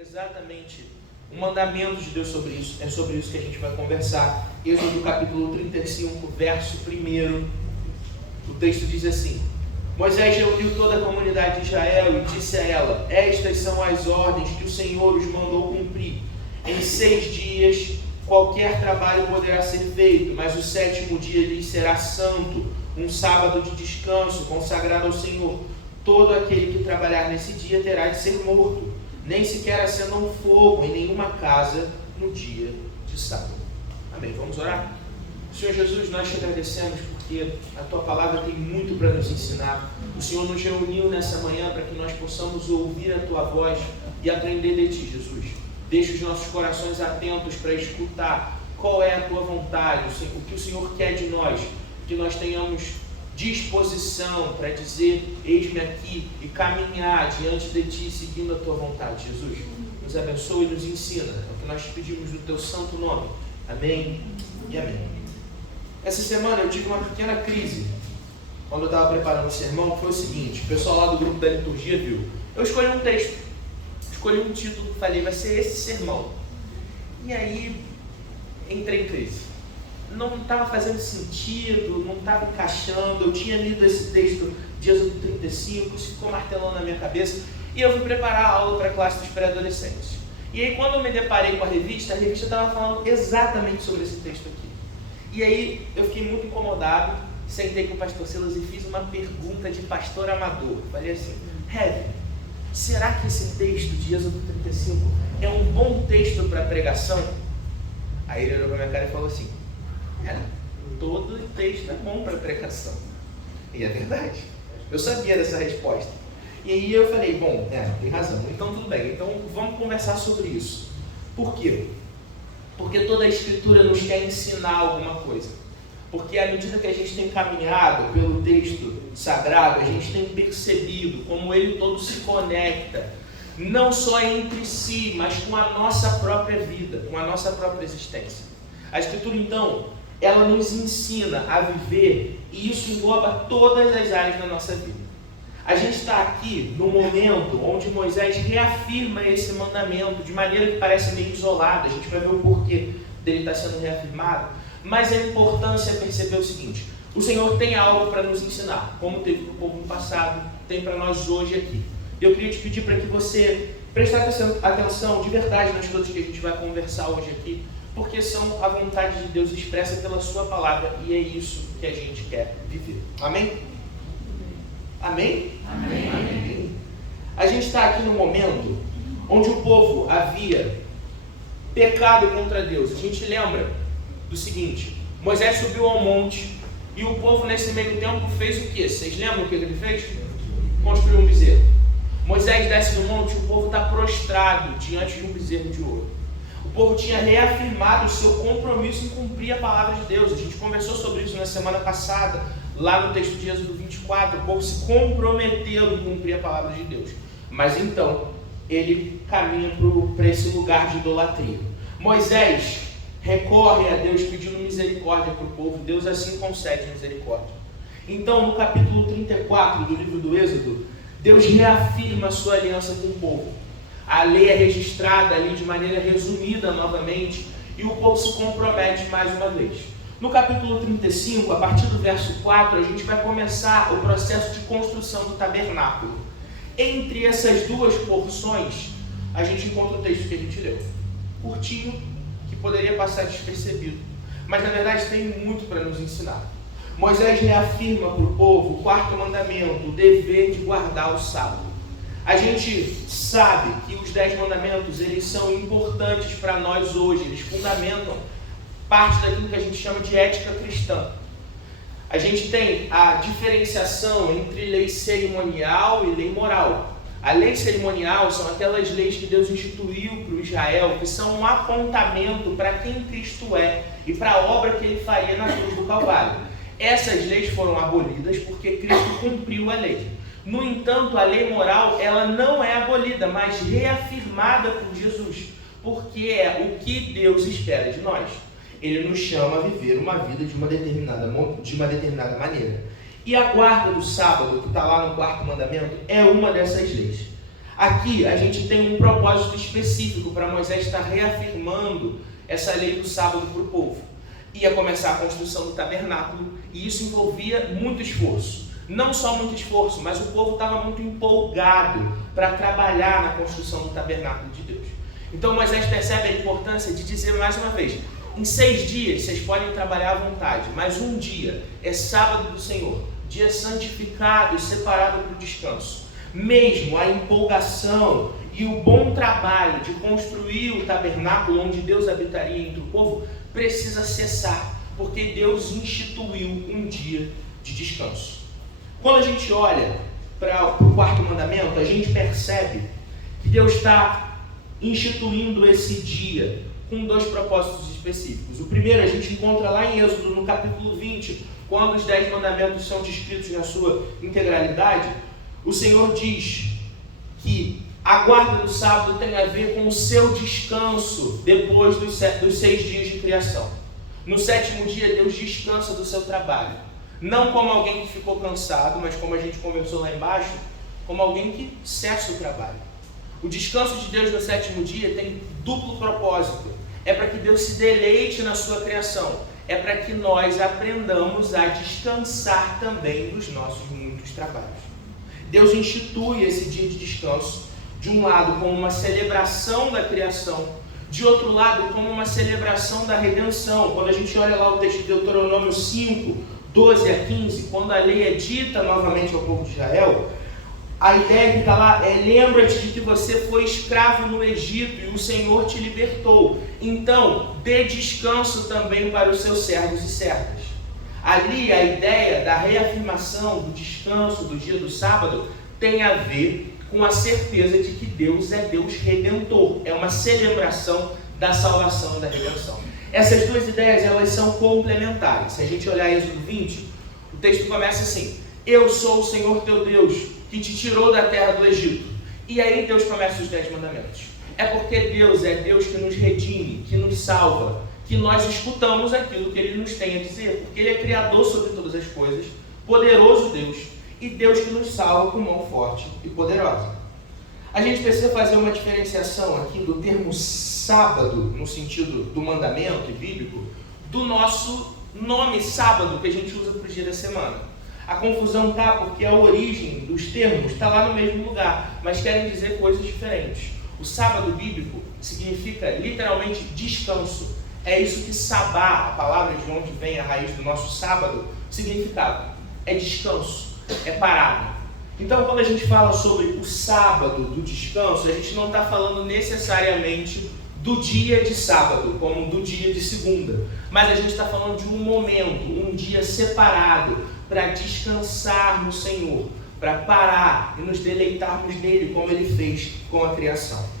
exatamente um mandamento de Deus sobre isso. É sobre isso que a gente vai conversar. Êxodo capítulo 35, verso 1. O texto diz assim: Moisés reuniu toda a comunidade de Israel e disse a ela: Estas são as ordens que o Senhor os mandou cumprir. Em 6 dias qualquer trabalho poderá ser feito, mas o 7º dia lhes será santo, um sábado de descanso consagrado ao Senhor. Todo aquele que trabalhar nesse dia terá de ser morto. Nem sequer acenda um fogo em nenhuma casa no dia de sábado. Amém. Vamos orar? Senhor Jesus, nós te agradecemos porque a Tua palavra tem muito para nos ensinar. O Senhor nos reuniu nessa manhã para que nós possamos ouvir a Tua voz e aprender de Ti, Jesus. Deixa os nossos corações atentos para escutar qual é a Tua vontade, o que o Senhor quer de nós, que nós tenhamos disposição para dizer: eis-me aqui, e caminhar diante de Ti, seguindo a Tua vontade, Jesus. Nos abençoe e nos ensina. É o que nós pedimos no Teu santo nome. Amém e amém. Essa semana eu tive uma pequena crise quando eu estava preparando o sermão, que foi o seguinte: o pessoal lá do grupo da liturgia viu. Eu escolhi um texto, escolhi um título, falei, vai ser esse sermão. E aí, entrei em crise. Não estava fazendo sentido, não estava encaixando. Eu tinha lido esse texto de Êxodo 35, isso ficou martelando na minha cabeça. E eu fui preparar a aula para a classe dos pré-adolescentes. E aí, quando eu me deparei com a revista estava falando exatamente sobre esse texto aqui. E aí, eu fiquei muito incomodado, sentei com o pastor Silas e fiz uma pergunta de pastor amador. Falei assim: Heavy, será que esse texto de Êxodo 35 é um bom texto para pregação? Aí ele olhou para minha cara e falou assim: todo texto é bom para pregação. E é verdade. Eu sabia dessa resposta. E aí eu falei: bom, tem razão. Então tudo bem. Então vamos conversar sobre isso. Por quê? Porque toda a Escritura nos quer ensinar alguma coisa. Porque à medida que a gente tem caminhado pelo texto sagrado, a gente tem percebido como ele todo se conecta, não só entre si, mas com a nossa própria vida, com a nossa própria existência. A Escritura, então, ela nos ensina a viver, e isso engloba todas as áreas da nossa vida. A gente está aqui no momento onde Moisés reafirma esse mandamento de maneira que parece meio isolada. A gente vai ver o porquê dele estar sendo reafirmado. Mas a importância é perceber o seguinte: o Senhor tem algo para nos ensinar, como teve para o povo no passado, tem para nós hoje aqui. Eu queria te pedir para que você prestasse atenção de verdade nas coisas que a gente vai conversar hoje aqui, porque são a vontade de Deus expressa pela sua palavra, e é isso que a gente quer viver. Amém? Amém? Amém. Amém. A gente está aqui no momento onde o povo havia pecado contra Deus. A gente lembra do seguinte: Moisés subiu ao monte e o povo nesse meio tempo fez o quê? Vocês lembram o que ele fez? Construiu um bezerro. Moisés desce do monte e o povo está prostrado diante de um bezerro de ouro. O povo tinha reafirmado o seu compromisso em cumprir a palavra de Deus. A gente conversou sobre isso na semana passada, lá no texto de Êxodo 24. O povo se comprometeu em cumprir a palavra de Deus. Mas então, ele caminha para esse lugar de idolatria. Moisés recorre a Deus pedindo misericórdia para o povo. Deus assim concede misericórdia. Então, no capítulo 34 do livro do Êxodo, Deus reafirma a sua aliança com o povo. A lei é registrada ali de maneira resumida novamente, e o povo se compromete mais uma vez. No capítulo 35, a partir do verso 4, a gente vai começar o processo de construção do tabernáculo. Entre essas duas porções, a gente encontra o texto que a gente leu. Curtinho, que poderia passar despercebido, mas na verdade tem muito para nos ensinar. Moisés reafirma para o povo o 4º mandamento, o dever de guardar o sábado. A gente sabe que os 10 mandamentos, eles são importantes para nós hoje, eles fundamentam parte daquilo que a gente chama de ética cristã. A gente tem a diferenciação entre lei cerimonial e lei moral. A lei cerimonial são aquelas leis que Deus instituiu para o Israel, que são um apontamento para quem Cristo é e para a obra que ele faria na cruz do Calvário. Essas leis foram abolidas porque Cristo cumpriu a lei. No entanto, a lei moral, ela não é abolida, mas reafirmada por Jesus, porque é o que Deus espera de nós. Ele nos chama a viver uma vida de uma determinada maneira. E a guarda do sábado, que está lá no 4º mandamento, é uma dessas leis. Aqui a gente tem um propósito específico para Moisés estar reafirmando essa lei do sábado para o povo. Ia começar a construção do tabernáculo e isso envolvia muito esforço. Não só muito esforço, mas o povo estava muito empolgado para trabalhar na construção do tabernáculo de Deus. Então Moisés percebe a importância de dizer mais uma vez: em 6 dias vocês podem trabalhar à vontade, mas um dia é sábado do Senhor, dia santificado e separado para o descanso. Mesmo a empolgação e o bom trabalho de construir o tabernáculo onde Deus habitaria entre o povo precisa cessar, porque Deus instituiu um dia de descanso. Quando a gente olha para o quarto mandamento, a gente percebe que Deus está instituindo esse dia com 2 propósitos específicos. O primeiro a gente encontra lá em Êxodo, no capítulo 20, quando os 10 mandamentos são descritos na sua integralidade. O Senhor diz que a guarda do sábado tem a ver com o seu descanso depois dos 6 dias de criação. No 7º dia, Deus descansa do seu trabalho. Não como alguém que ficou cansado, mas como a gente conversou lá embaixo, como alguém que cessa o trabalho. O descanso de Deus no 7º dia tem duplo propósito. É para que Deus se deleite na sua criação. É para que nós aprendamos a descansar também dos nossos muitos trabalhos. Deus institui esse dia de descanso, de um lado como uma celebração da criação, de outro lado como uma celebração da redenção. Quando a gente olha lá o texto de Deuteronômio 5, 12 a 15, quando a lei é dita novamente ao povo de Israel, a ideia que está lá é: lembra-te de que você foi escravo no Egito e o Senhor te libertou. Então, dê descanso também para os seus servos e servas. Ali, a ideia da reafirmação do descanso do dia do sábado tem a ver com a certeza de que Deus é Deus redentor. É uma celebração da salvação e da redenção. Essas 2 ideias, elas são complementares. Se a gente olhar Êxodo 20, o texto começa assim: eu sou o Senhor teu Deus, que te tirou da terra do Egito. E aí Deus começa os 10 mandamentos. É porque Deus é Deus que nos redime, que nos salva, que nós escutamos aquilo que Ele nos tem a dizer, porque Ele é Criador sobre todas as coisas, poderoso Deus, e Deus que nos salva com mão forte e poderosa. A gente precisa fazer uma diferenciação aqui do termo sábado, no sentido do mandamento bíblico, do nosso nome sábado, que a gente usa para o dia da semana. A confusão está porque a origem dos termos está lá no mesmo lugar, mas querem dizer coisas diferentes. O sábado bíblico significa literalmente descanso. É isso que sabá, a palavra de onde vem a raiz do nosso sábado, significava. É descanso, é parada. Então, quando a gente fala sobre o sábado do descanso, a gente não está falando necessariamente do dia de sábado, como do dia de segunda. Mas a gente está falando de um momento, um dia separado, para descansar no Senhor, para parar e nos deleitarmos nele, como Ele fez com a criação.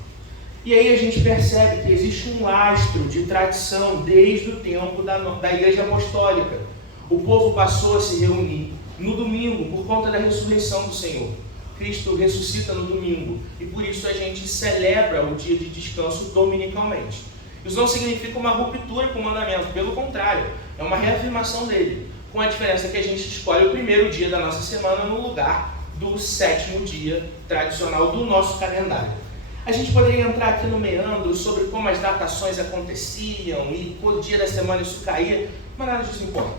E aí a gente percebe que existe um lastro de tradição desde o tempo da Igreja Apostólica. O povo passou a se reunir no domingo por conta da ressurreição do Senhor. Cristo ressuscita no domingo e por isso a gente celebra o dia de descanso dominicalmente. Isso não significa uma ruptura com o mandamento, pelo contrário, é uma reafirmação dele, com a diferença que a gente escolhe o primeiro dia da nossa semana no lugar do 7º dia tradicional do nosso calendário. A gente poderia entrar aqui no meandro sobre como as datações aconteciam e qual dia da semana isso caía, mas nada disso importa.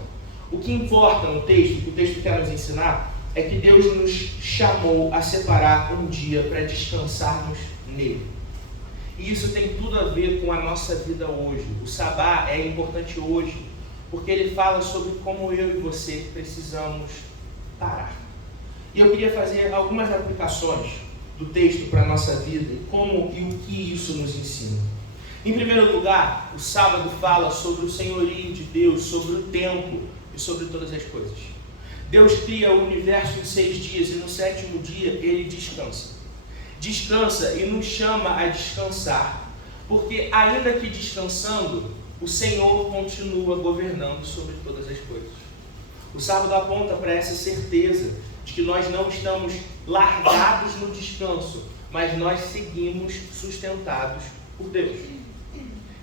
O que importa no texto, que o texto quer nos ensinar, é que Deus nos chamou a separar um dia para descansarmos nele. E isso tem tudo a ver com a nossa vida hoje. O sabá é importante hoje, porque ele fala sobre como eu e você precisamos parar. E eu queria fazer algumas aplicações do texto para a nossa vida e como e o que isso nos ensina. Em primeiro lugar, o sábado fala sobre o senhorio de Deus, sobre o tempo e sobre todas as coisas. Deus cria o universo em 6 dias e no 7º dia Ele descansa. Descansa e nos chama a descansar, porque ainda que descansando, o Senhor continua governando sobre todas as coisas. O sábado aponta para essa certeza de que nós não estamos largados no descanso, mas nós seguimos sustentados por Deus.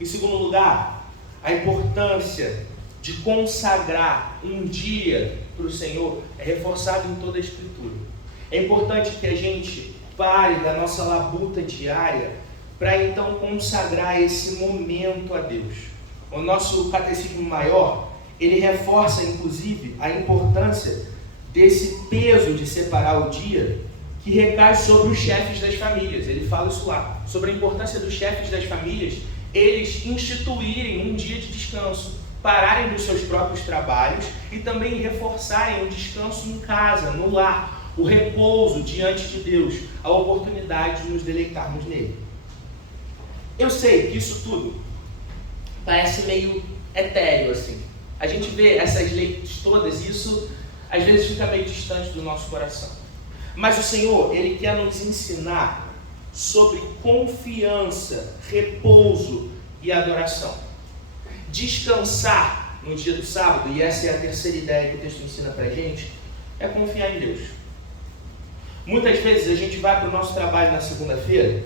Em segundo lugar, a importância de consagrar um dia para o Senhor é reforçado em toda a Escritura. É importante que a gente pare da nossa labuta diária para então consagrar esse momento a Deus. O nosso catecismo maior, ele reforça inclusive a importância desse peso de separar o dia que recai sobre os chefes das famílias. Ele fala isso lá, sobre a importância dos chefes das famílias, eles instituírem um dia de descanso, pararem dos seus próprios trabalhos e também reforçarem o descanso em casa, no lar, o repouso diante de Deus, a oportunidade de nos deleitarmos nele. Eu sei que isso tudo parece meio etéreo assim. A gente vê essas leis todas e isso às vezes fica meio distante do nosso coração. Mas o Senhor, Ele quer nos ensinar sobre confiança, repouso e adoração. Descansar no dia do sábado, e essa é a terceira ideia que o texto ensina pra gente, é confiar em Deus. Muitas vezes a gente vai para o nosso trabalho na segunda-feira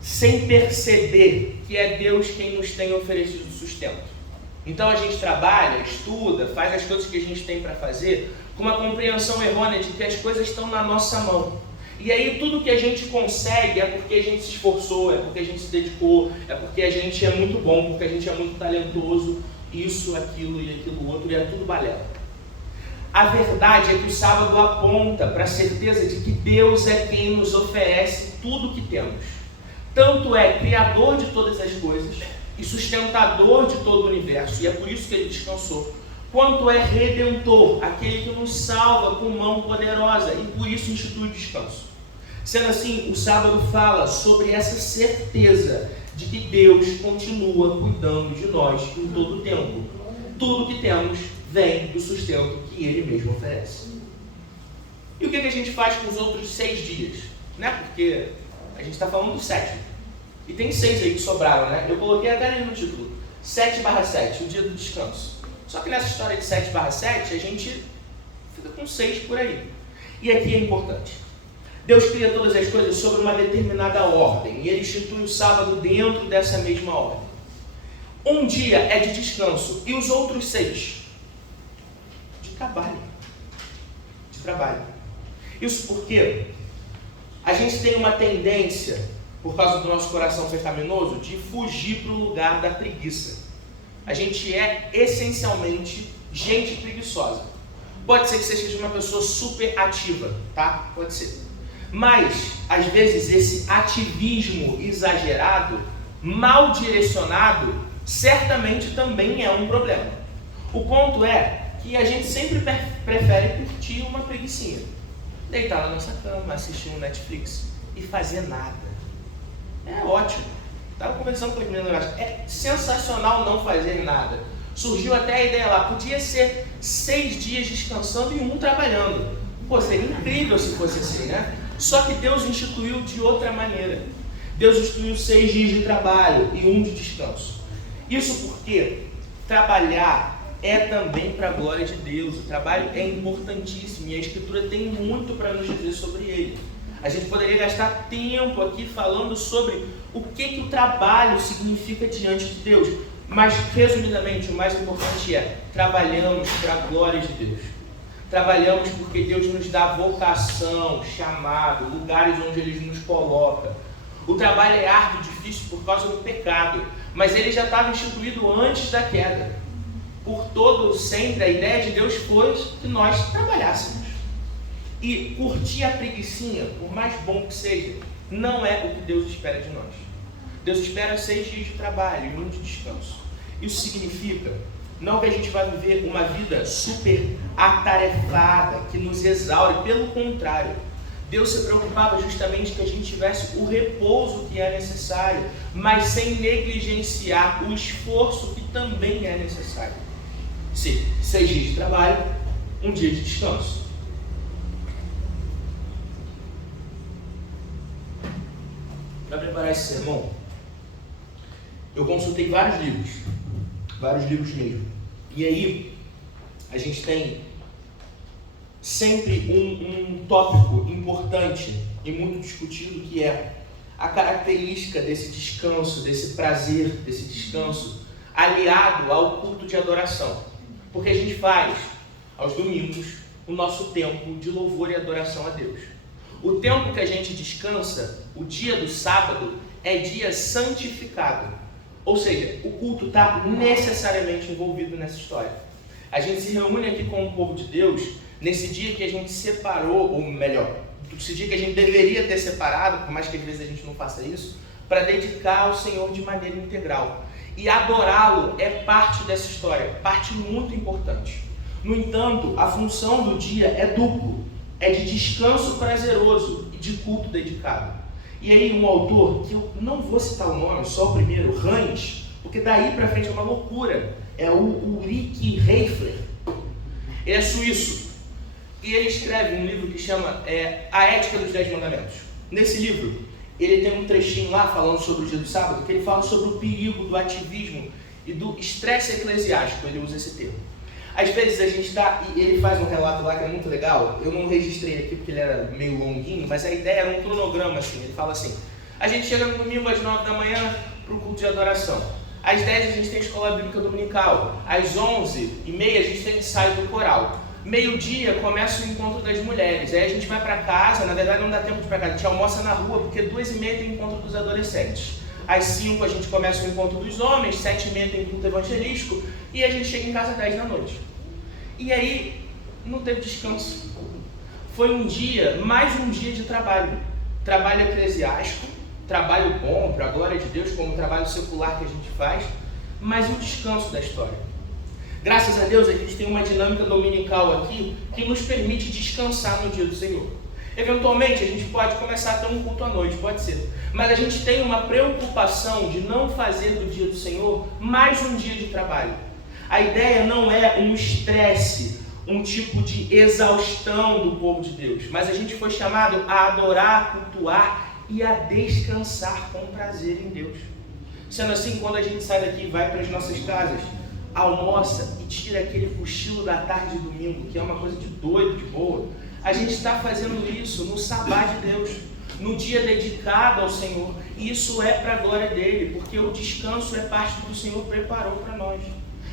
sem perceber que é Deus quem nos tem oferecido sustento. Então a gente trabalha, estuda, faz as coisas que a gente tem para fazer com uma compreensão errônea de que as coisas estão na nossa mão. E aí tudo que a gente consegue é porque a gente se esforçou, é porque a gente se dedicou, é porque a gente é muito bom, porque a gente é muito talentoso, isso, aquilo e aquilo outro, e é tudo balela. A verdade é que o sábado aponta para a certeza de que Deus é quem nos oferece tudo o que temos. Tanto é Criador de todas as coisas e sustentador de todo o universo, e é por isso que Ele descansou, quanto é Redentor, aquele que nos salva com mão poderosa, e por isso institui o descanso. Sendo assim, o sábado fala sobre essa certeza de que Deus continua cuidando de nós em todo o tempo. Tudo que temos vem do sustento que Ele mesmo oferece. E o que a gente faz com os outros 6 dias? Né? Porque a gente está falando do 7. E tem 6 aí que sobraram, né? Eu coloquei até ali no título. 7/7, o dia do descanso. Só que nessa história de 7/7, a gente fica com 6 por aí. E aqui é importante. Deus cria todas as coisas sobre uma determinada ordem. E Ele institui o sábado dentro dessa mesma ordem. Um dia é de descanso. E os outros 6? De trabalho. De trabalho. Isso porque a gente tem uma tendência, por causa do nosso coração pecaminoso, de fugir para o lugar da preguiça. A gente é essencialmente gente preguiçosa. Pode ser que você seja uma pessoa super ativa, tá? Pode ser. Mas, às vezes, esse ativismo exagerado, mal direcionado, certamente também é um problema. O ponto é que a gente sempre prefere curtir uma preguicinha. Deitar na nossa cama, assistir um Netflix e fazer nada. É ótimo. Estava conversando com as meninas, é sensacional não fazer nada. Surgiu até a ideia lá, podia ser 6 dias descansando e 1 trabalhando. Pô, seria incrível se fosse assim, né? Só que Deus instituiu de outra maneira. Deus instituiu 6 dias de trabalho e 1 de descanso. Isso porque trabalhar é também para a glória de Deus. O trabalho é importantíssimo e a Escritura tem muito para nos dizer sobre ele. A gente poderia gastar tempo aqui falando sobre o que o trabalho significa diante de Deus. Mas, resumidamente, o mais importante é: trabalhamos para a glória de Deus. Trabalhamos porque Deus nos dá vocação, chamado, lugares onde Ele nos coloca. O trabalho é árduo, difícil por causa do pecado, mas ele já estava instituído antes da queda. Por todo sempre, a ideia de Deus foi que nós trabalhássemos. E curtir a preguicinha, por mais bom que seja, não é o que Deus espera de nós. Deus espera 6 dias de trabalho e 1 de descanso. Isso significa não que a gente vai viver uma vida super atarefada, que nos exaure. Pelo contrário, Deus se preocupava justamente que a gente tivesse o repouso que é necessário, mas sem negligenciar o esforço que também é necessário. Sim, 6 dias de trabalho, 1 dia de descanso. Para preparar esse sermão, eu consultei vários livros mesmo. E aí, a gente tem sempre um tópico importante e muito discutido, que é a característica desse descanso, desse prazer, desse descanso, aliado ao culto de adoração. Porque a gente faz, aos domingos, o nosso tempo de louvor e adoração a Deus. O tempo que a gente descansa, o dia do sábado, é dia santificado. Ou seja, o culto está necessariamente envolvido nessa história. A gente se reúne aqui com o povo de Deus nesse dia que a gente separou, ou melhor, esse dia que a gente deveria ter separado, por mais que às vezes a gente não faça isso, para dedicar ao Senhor de maneira integral. E adorá-lo é parte dessa história, parte muito importante. No entanto, a função do dia é duplo, é de descanso prazeroso e de culto dedicado. E aí um autor, que eu não vou citar o nome, só o primeiro, Hans, porque daí para frente é uma loucura, é o Ulrich Heifler. Ele é suíço e ele escreve um livro que chama A Ética dos 10 Mandamentos. Nesse livro, ele tem um trechinho lá falando sobre o dia do sábado, que ele fala sobre o perigo do ativismo e do estresse eclesiástico, ele usa esse termo. Às vezes a gente está, e ele faz um relato lá que é muito legal, eu não registrei aqui porque ele era meio longuinho, mas a ideia era um cronograma assim, ele fala assim, a gente chega no domingo às 9 da manhã para o culto de adoração, às 10 a gente tem escola bíblica dominical, às 11h30 a gente tem ensaio do coral, meio-dia começa o encontro das mulheres, aí a gente vai para casa, na verdade não dá tempo de ir para casa, a gente almoça na rua porque 2h30 tem o encontro dos adolescentes. Às 5 a gente começa o encontro dos homens, 7h30 tem culto evangelístico e a gente chega em casa às 10 da noite. E aí não teve descanso. Foi um dia, mais um dia de trabalho. Trabalho eclesiástico, trabalho bom, para a glória de Deus, como o trabalho secular que a gente faz, mas o descanso da história. Graças a Deus a gente tem uma dinâmica dominical aqui que nos permite descansar no dia do Senhor. Eventualmente a gente pode começar a ter um culto à noite, pode ser. Mas a gente tem uma preocupação de não fazer do dia do Senhor mais um dia de trabalho. A ideia não é um estresse, um tipo de exaustão do povo de Deus. Mas a gente foi chamado a adorar, a cultuar e a descansar com prazer em Deus. Sendo assim, quando a gente sai daqui e vai para as nossas casas, almoça e tira aquele cochilo da tarde de domingo, que é uma coisa de doido, de boa, a gente está fazendo isso no sabá de Deus, no dia dedicado ao Senhor. E isso é para a glória dele, porque o descanso é parte do que o Senhor preparou para nós.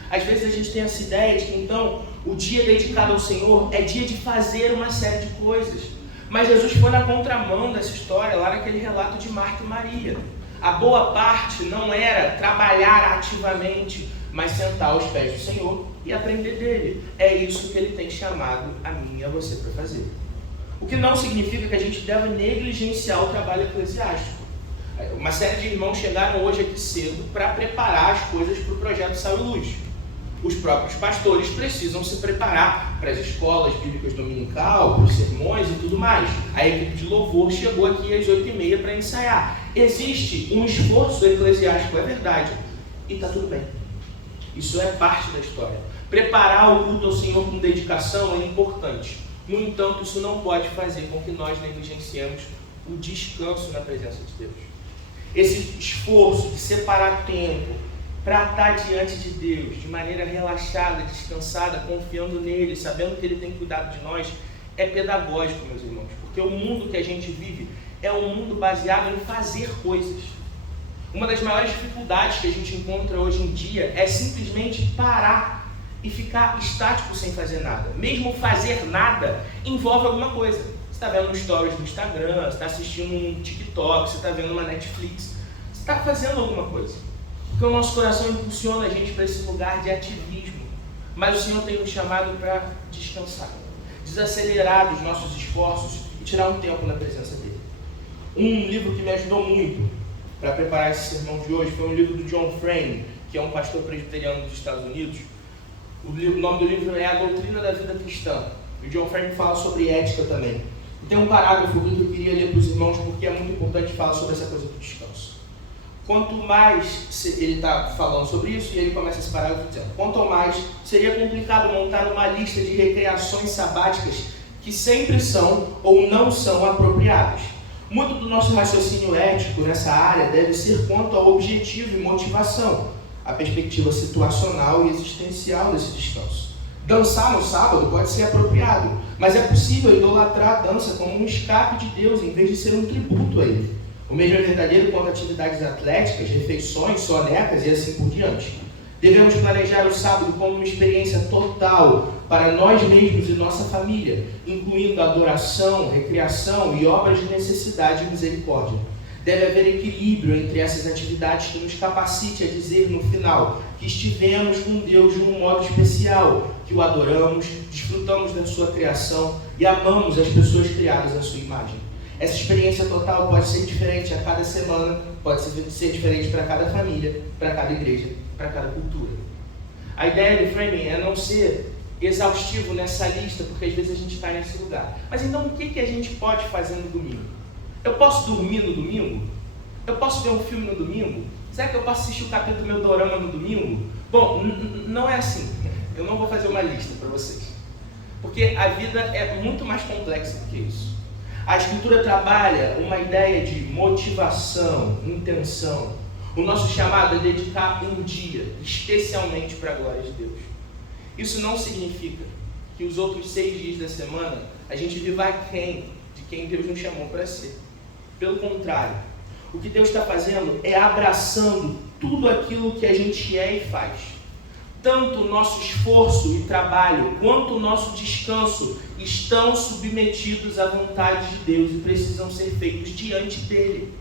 Às vezes a gente tem essa ideia de que então o dia dedicado ao Senhor é dia de fazer uma série de coisas. Mas Jesus foi na contramão dessa história, lá naquele relato de Marta e Maria. A boa parte não era trabalhar ativamente, mas sentar aos pés do Senhor e aprender dele. É isso que ele tem chamado a mim e a você para fazer. O que não significa que a gente deve negligenciar o trabalho eclesiástico. Uma série de irmãos chegaram hoje aqui cedo para preparar as coisas para o projeto Sal e Luz. Os próprios pastores precisam se preparar para as escolas bíblicas dominical, para os sermões e tudo mais. A equipe de louvor chegou aqui às 8h30 para ensaiar. Existe um esforço eclesiástico, é verdade, e está tudo bem. Isso é parte da história. Preparar o culto ao Senhor com dedicação é importante. No entanto, isso não pode fazer com que nós negligenciemos o descanso na presença de Deus. Esse esforço de separar tempo para estar diante de Deus, de maneira relaxada, descansada, confiando nele, sabendo que ele tem cuidado de nós, é pedagógico, meus irmãos. Porque o mundo que a gente vive é um mundo baseado em fazer coisas. Uma das maiores dificuldades que a gente encontra hoje em dia é simplesmente parar e ficar estático sem fazer nada. Mesmo fazer nada envolve alguma coisa. Você está vendo um stories no Instagram, você está assistindo um TikTok, você está vendo uma Netflix. Você está fazendo alguma coisa. Porque o nosso coração impulsiona a gente para esse lugar de ativismo. Mas o Senhor tem nos chamado para descansar, desacelerar os nossos esforços e tirar um tempo na presença dele. Um livro que me ajudou muito para preparar esse sermão de hoje foi um livro do John Frame, que é um pastor presbiteriano dos Estados Unidos. O nome do livro é A Doutrina da Vida Cristã. O John Frame fala sobre ética também. E tem um parágrafo que eu queria ler para os irmãos, porque é muito importante falar sobre essa coisa do descanso. Quanto mais ele está falando sobre isso, e ele começa esse parágrafo dizendo: quanto mais seria complicado montar uma lista de recreações sabáticas que sempre são ou não são apropriadas. Muito do nosso raciocínio ético nessa área deve ser quanto ao objetivo e motivação, a perspectiva situacional e existencial desse descanso. Dançar no sábado pode ser apropriado, mas é possível idolatrar a dança como um escape de Deus em vez de ser um tributo a Ele. O mesmo é verdadeiro quanto a atividades atléticas, refeições, sonecas e assim por diante. Devemos planejar o sábado como uma experiência total para nós mesmos e nossa família, incluindo adoração, recreação e obras de necessidade e misericórdia. Deve haver equilíbrio entre essas atividades que nos capacite a dizer no final que estivemos com Deus de um modo especial, que o adoramos, desfrutamos da sua criação e amamos as pessoas criadas à sua imagem. Essa experiência total pode ser diferente a cada semana, pode ser diferente para cada família, para cada igreja, para cada cultura. A ideia do framing é não ser exaustivo nessa lista, porque às vezes a gente está nesse lugar. Mas então o que a gente pode fazer no domingo? Eu posso dormir no domingo? Eu posso ver um filme no domingo? Será que eu posso assistir o capítulo do meu dorama no domingo? Bom, não é assim. Eu não vou fazer uma lista para vocês. Porque a vida é muito mais complexa do que isso. A Escritura trabalha uma ideia de motivação, intenção. O nosso chamado é dedicar um dia, especialmente para a glória de Deus. Isso não significa que os outros 6 dias da semana a gente viva aquém de quem Deus nos chamou para ser. Pelo contrário, o que Deus está fazendo é abraçando tudo aquilo que a gente é e faz. Tanto o nosso esforço e trabalho, quanto o nosso descanso estão submetidos à vontade de Deus e precisam ser feitos diante dele.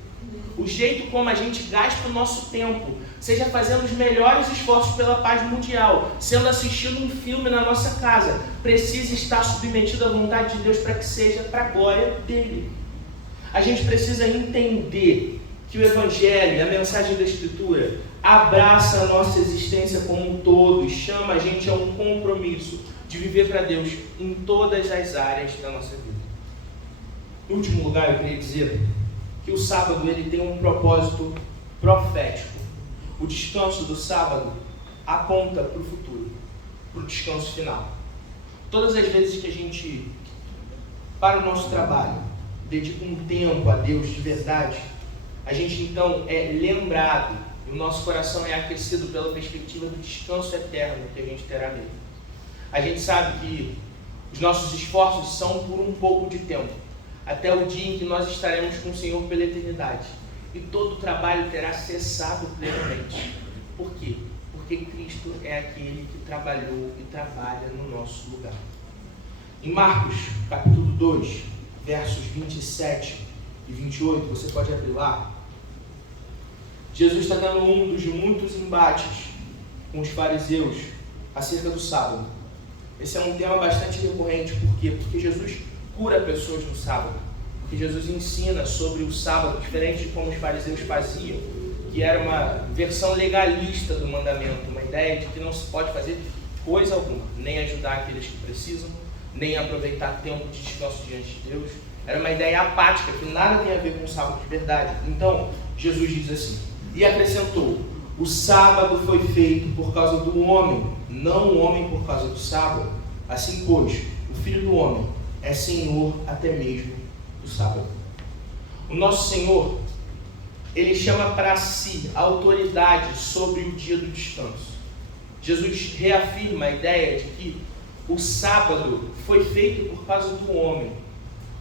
O jeito como a gente gasta o nosso tempo, seja fazendo os melhores esforços pela paz mundial, sendo assistindo um filme na nossa casa, precisa estar submetido à vontade de Deus para que seja para a glória dele. A gente precisa entender que o Evangelho, a mensagem da Escritura, abraça a nossa existência como um todo e chama a gente a um compromisso de viver para Deus em todas as áreas da nossa vida. Em último lugar, eu queria dizer que o sábado ele tem um propósito profético. O descanso do sábado aponta para o futuro, para o descanso final. Todas as vezes que a gente, para o nosso trabalho, dedica um tempo a Deus de verdade, a gente então é lembrado, e o nosso coração é aquecido pela perspectiva do descanso eterno que a gente terá nele. A gente sabe que os nossos esforços são por um pouco de tempo, até o dia em que nós estaremos com o Senhor pela eternidade. E todo o trabalho terá cessado plenamente. Por quê? Porque Cristo é aquele que trabalhou e trabalha no nosso lugar. Em Marcos, capítulo 2, versos 27 e 28, você pode abrir lá. Jesus está tendo um dos muitos embates com os fariseus acerca do sábado. Esse é um tema bastante recorrente. Por quê? Porque Jesus cura pessoas no sábado. Porque Jesus ensina sobre o sábado, diferente de como os fariseus faziam, que era uma versão legalista do mandamento, uma ideia de que não se pode fazer coisa alguma, nem ajudar aqueles que precisam, nem aproveitar tempo de descanso diante de Deus. Era uma ideia apática, que nada tem a ver com o sábado de verdade. Então, Jesus diz assim, e acrescentou, o sábado foi feito por causa do homem, não o homem por causa do sábado. Assim, pois, o Filho do Homem é Senhor até mesmo do sábado. O nosso Senhor, Ele chama para si a autoridade sobre o dia do descanso. Jesus reafirma a ideia de que o sábado foi feito por causa do homem.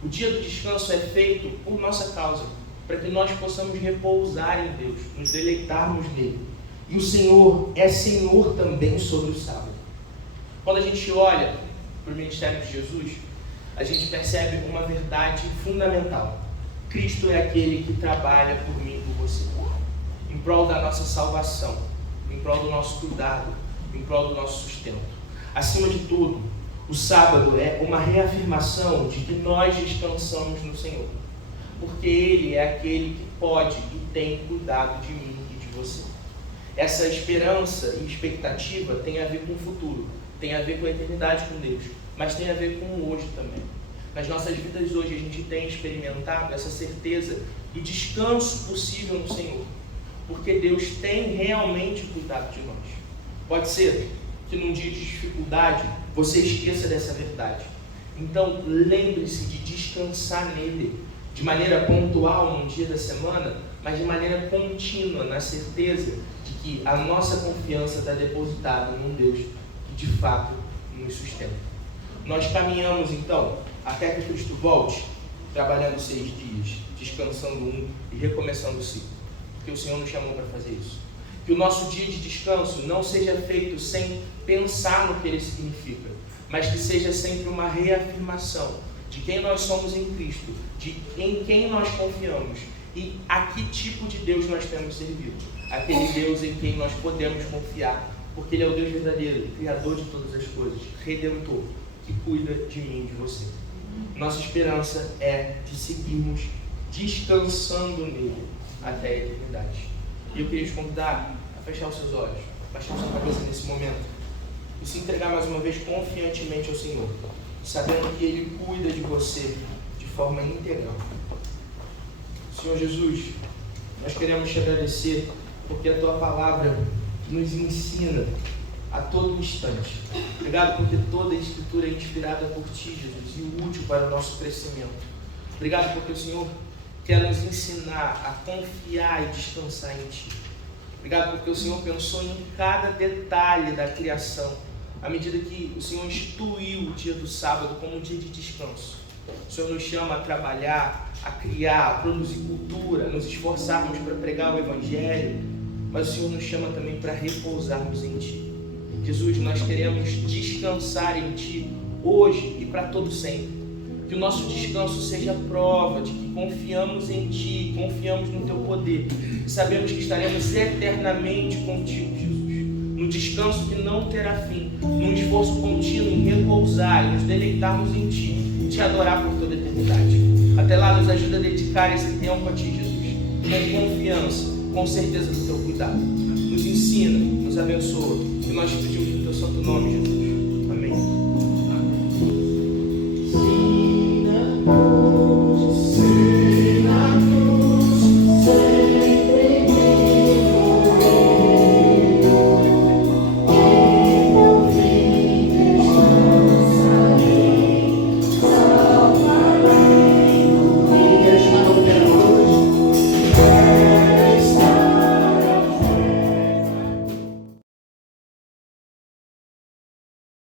O dia do descanso é feito por nossa causa, para que nós possamos repousar em Deus, nos deleitarmos nele. E o Senhor é Senhor também sobre o sábado. Quando a gente olha para o ministério de Jesus, a gente percebe uma verdade fundamental. Cristo é aquele que trabalha por mim e por você, em prol da nossa salvação, em prol do nosso cuidado, em prol do nosso sustento. Acima de tudo, o sábado é uma reafirmação de que nós descansamos no Senhor, porque Ele é aquele que pode e tem cuidado de mim e de você. Essa esperança e expectativa tem a ver com o futuro, tem a ver com a eternidade com Deus, mas tem a ver com o hoje também. Nas nossas vidas hoje a gente tem experimentado essa certeza do descanso possível no Senhor, porque Deus tem realmente cuidado de nós. Pode ser que num dia de dificuldade você esqueça dessa verdade. Então lembre-se de descansar nele, de maneira pontual num dia da semana, mas de maneira contínua, na certeza de que a nossa confiança está depositada num Deus que de fato nos sustenta. Nós caminhamos então até que Cristo volte, trabalhando 6 dias, descansando um e recomeçando o ciclo, porque o Senhor nos chamou para fazer isso. Que o nosso dia de descanso não seja feito sem pensar no que ele significa, mas que seja sempre uma reafirmação de quem nós somos em Cristo, de em quem nós confiamos e a que tipo de Deus nós temos servido. Aquele Deus em quem nós podemos confiar, porque Ele é o Deus verdadeiro, Criador de todas as coisas, Redentor, que cuida de mim e de você. Nossa esperança é de seguirmos descansando nele até a eternidade. E eu queria te convidar a fechar os seus olhos, baixar a sua cabeça nesse momento e se entregar mais uma vez confiantemente ao Senhor, sabendo que Ele cuida de você de forma integral. Senhor Jesus, nós queremos te agradecer porque a Tua palavra nos ensina a todo instante. Obrigado porque toda a Escritura é inspirada por Ti, Jesus, e útil para o nosso crescimento. Obrigado porque o Senhor quer nos ensinar a confiar e descansar em Ti. Obrigado porque o Senhor pensou em cada detalhe da criação, à medida que o Senhor instituiu o dia do sábado como um dia de descanso. O Senhor nos chama a trabalhar, a criar, a produzir cultura, nos esforçarmos para pregar o Evangelho, mas o Senhor nos chama também para repousarmos em Ti. Jesus, nós queremos descansar em Ti hoje e para todo sempre. Que o nosso descanso seja prova de que confiamos em Ti, confiamos no Teu poder e sabemos que estaremos eternamente contigo, Jesus. No descanso que não terá fim, num esforço contínuo em repousar e nos deleitarmos em Ti, Te adorar por toda a eternidade. Até lá, nos ajuda a dedicar esse tempo a Ti, Jesus, com confiança, com certeza do Teu cuidado. Nos ensina, nos abençoa, e nós te pedimos no Teu santo nome, Jesus.